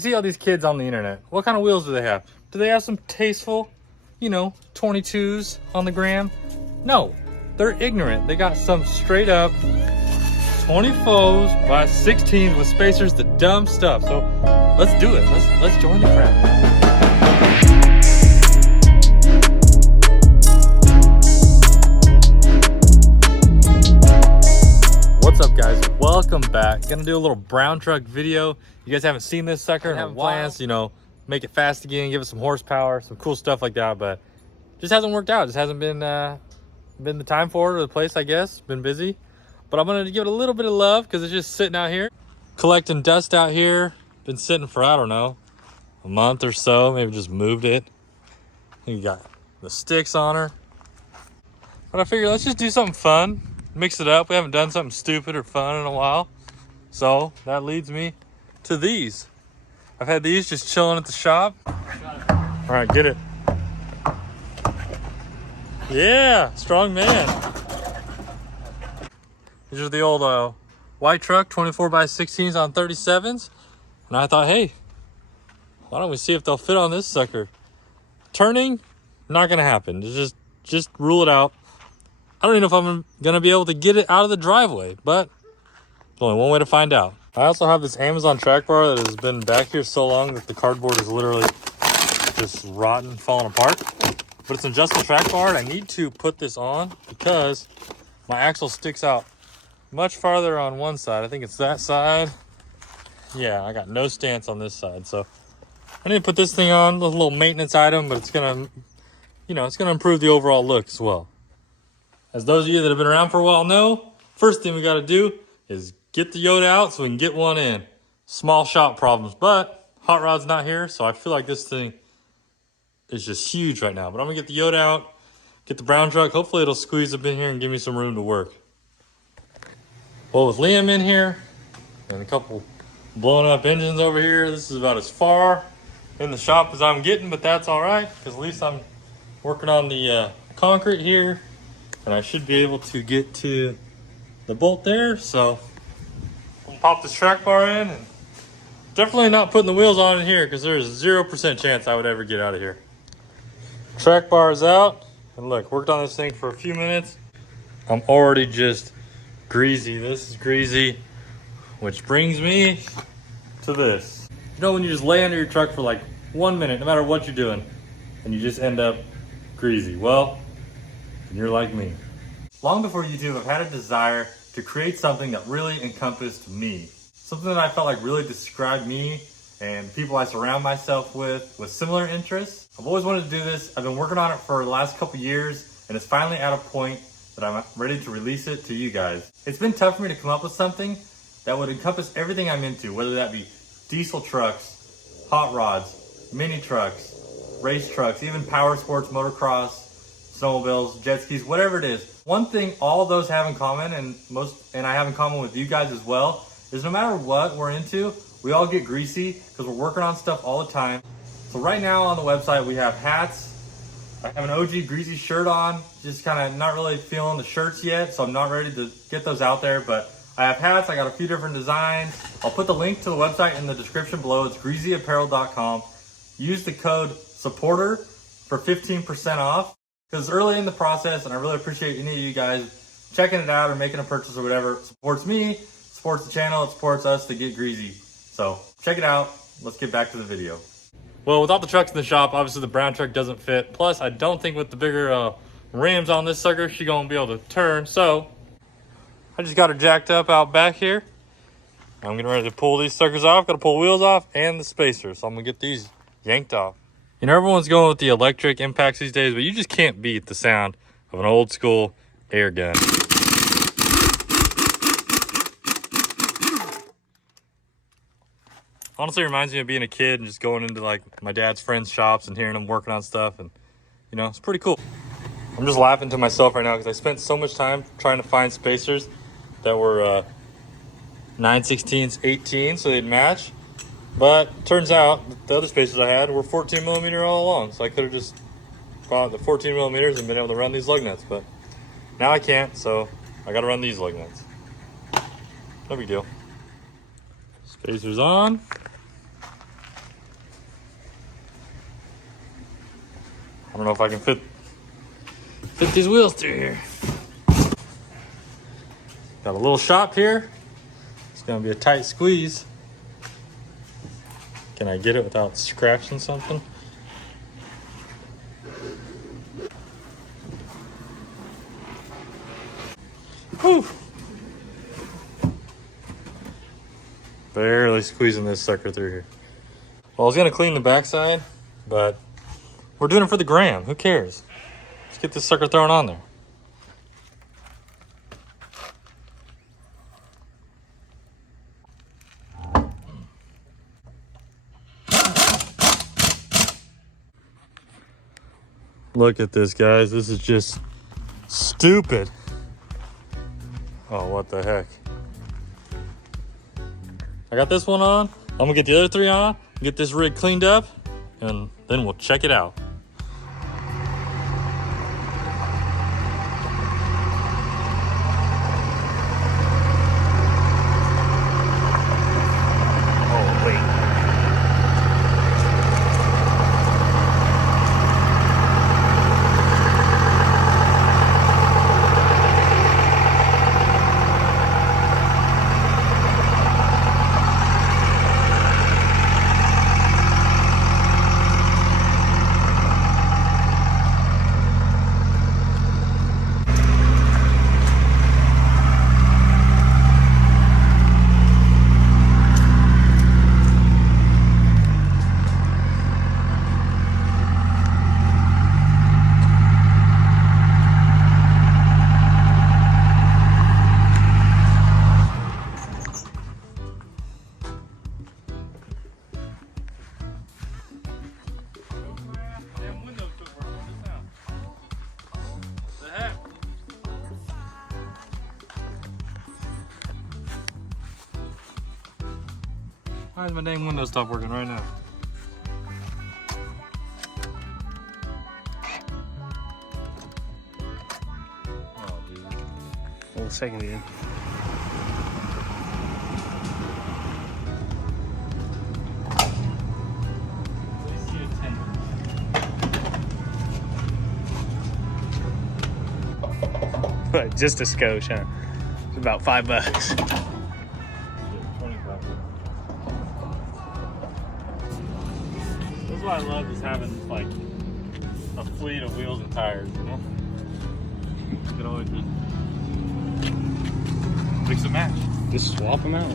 You see all these kids on the internet. What kind of wheels do they have? Do they have some tasteful, 22s on the gram? No, they're ignorant. They got some straight up 24s by 16s with spacers, the dumb stuff. So let's do it. Let's join the crowd. What's up, guys? Welcome back. Gonna do a little brown truck video. You guys haven't seen this sucker, and have plans, make it fast again, give it some horsepower, some cool stuff like that, but just hasn't worked out. Just hasn't been the time for it or the place, I guess. Been busy, but I'm gonna give it a little bit of love because it's just sitting out here, collecting dust out here. Been sitting for, I don't know, a month or so. Maybe just moved it. You got the sticks on her, but I figured let's just do something fun. Mix it up. We haven't done something stupid or fun in a while. So that leads me to these. I've had these just chilling at the shop. All right, get it. Yeah, strong man. These are the old white truck 24x16s on 37s. And I thought, hey, why don't we see if they'll fit on this sucker? Turning, not gonna happen. Just rule it out. I don't even know if I'm gonna be able to get it out of the driveway, but there's only one way to find out. I also have this Amazon track bar that has been back here so long that the cardboard is literally just rotten, falling apart. But it's an adjustable track bar, and I need to put this on because my axle sticks out much farther on one side. I think it's that side. Yeah, I got no stance on this side. So I need to put this thing on, a little maintenance item, but it's gonna, it's gonna improve the overall look as well. As those of you that have been around for a while know, first thing we got to do is get the Yoda out so we can get one in. Small shop problems, but Hot Rod's not here, so I feel like this thing is just huge right now. But I'm going to get the Yoda out, get the brown truck. Hopefully it'll squeeze up in here and give me some room to work. Well, with Liam in here and a couple blown up engines over here, this is about as far in the shop as I'm getting, but that's all right because at least I'm working on the concrete here. And I should be able to get to the bolt there. So we'll pop this track bar in, and definitely not putting the wheels on in here because there's 0% chance I would ever get out of here. Track bar is out, and look, worked on this thing for a few minutes. I'm already just greasy. This is greasy, which brings me to this. When you just lay under your truck for like 1 minute, no matter what you're doing, and you just end up greasy. Well, and you're like me. Long before YouTube, I've had a desire to create something that really encompassed me. Something that I felt like really described me and people I surround myself with similar interests. I've always wanted to do this. I've been working on it for the last couple years, and it's finally at a point that I'm ready to release it to you guys. It's been tough for me to come up with something that would encompass everything I'm into, whether that be diesel trucks, hot rods, mini trucks, race trucks, even power sports, motocross, snowmobiles, jet skis, whatever it is. One thing all of those have in common, and I have in common with you guys as well, is no matter what we're into, we all get greasy because we're working on stuff all the time. So right now on the website we have hats. I have an OG Greazy shirt on, just kind of not really feeling the shirts yet, so I'm not ready to get those out there, but I have hats. I got a few different designs. I'll put the link to the website in the description below. It's greazyapparel.com. Use the code SUPPORTER for 15% off. Because it's early in the process, and I really appreciate any of you guys checking it out or making a purchase or whatever. It supports me, supports the channel, it supports us to get greasy. So check it out. Let's get back to the video. Well, with all the trucks in the shop, obviously the brown truck doesn't fit. Plus, I don't think with the bigger rims on this sucker, she's going to be able to turn. So I just got her jacked up out back here. I'm getting ready to pull these suckers off. Got to pull wheels off and the spacer. So I'm going to get these yanked off. Everyone's going with the electric impacts these days, but you just can't beat the sound of an old school air gun. Honestly, it reminds me of being a kid and just going into like my dad's friends' shops and hearing them working on stuff, and it's pretty cool. I'm just laughing to myself right now because I spent so much time trying to find spacers that were 9/16s, 18, so they'd match. But turns out the other spacers I had were 14 millimeter all along, so I could have just bought the 14 millimeters and been able to run these lug nuts. But now I can't, so I got to run these lug nuts. No big deal. Spacers on. don't know if I can fit these wheels through here. Got a little shop here. It's gonna be a tight squeeze. Can I get it without scratching something? Whew. Barely squeezing this sucker through here. Well, I was gonna clean the backside, but we're doing it for the gram. Who cares? Let's get this sucker thrown on there. Look at this, guys. This is just stupid. Oh, what the heck. I got this one on. I'm gonna get the other 3 on, get this rig cleaned up, and then we'll check it out. Oh, wait. Why does my dang window stop working right now? Oh, dude. Hold a second, dude. Please see a 10. But just a skosh, huh? It's about $5. That's what I love, is having like a fleet of wheels and tires, you know? You can always just mix and match. Just swap them out.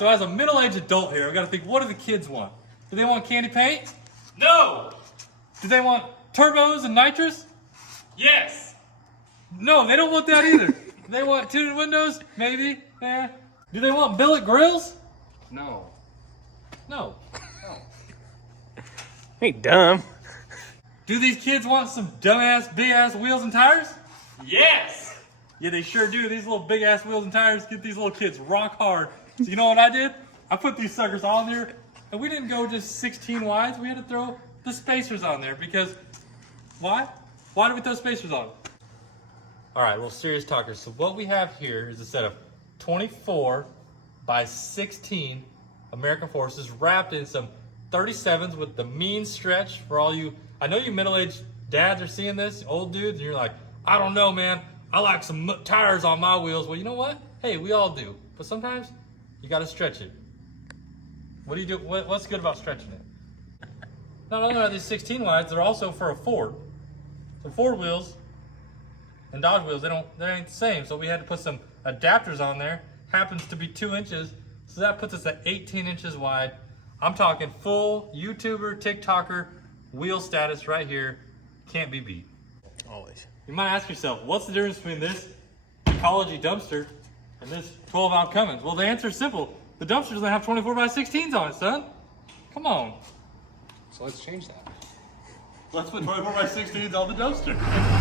so as a middle-aged adult here, I've got to think, what do the kids want? Do they want candy paint? No! Do they want turbos and nitrous? Yes! No, they don't want that either. They want tinted windows? Maybe. Yeah. Do they want billet grills? No. No. Ain't dumb. Do these kids want some dumbass, big-ass wheels and tires? Yes! Yeah, they sure do. These little big-ass wheels and tires get these little kids rock hard. So you know what I did? I put these suckers on there, and we didn't go just 16 wides. We had to throw the spacers on there because, why? Why did we throw spacers on? All right, well, serious talkers. So what we have here is a set of 24 by 16 American Forces wrapped in some 37s with the mean stretch for all you. I know you middle-aged dads are seeing this, old dudes, and you're like, I don't know, man. I like some tires on my wheels. Well, you know what? Hey, we all do. But sometimes you got to stretch it. What do you do? What's good about stretching it? Not only are these 16 wides, they're also for a Ford. So Ford wheels and Dodge wheels, they ain't the same. So we had to put some adapters on there. Happens to be 2 inches. So that puts us at 18 inches wide. I'm talking full YouTuber, TikToker, wheel status right here. Can't be beat. Always. You might ask yourself, what's the difference between this ecology dumpster and this 12-ounce Cummins? Well, the answer is simple. The dumpster doesn't have 24 by 16s on it, son. Come on. So let's change that. Let's put 24 by 16s on the dumpster.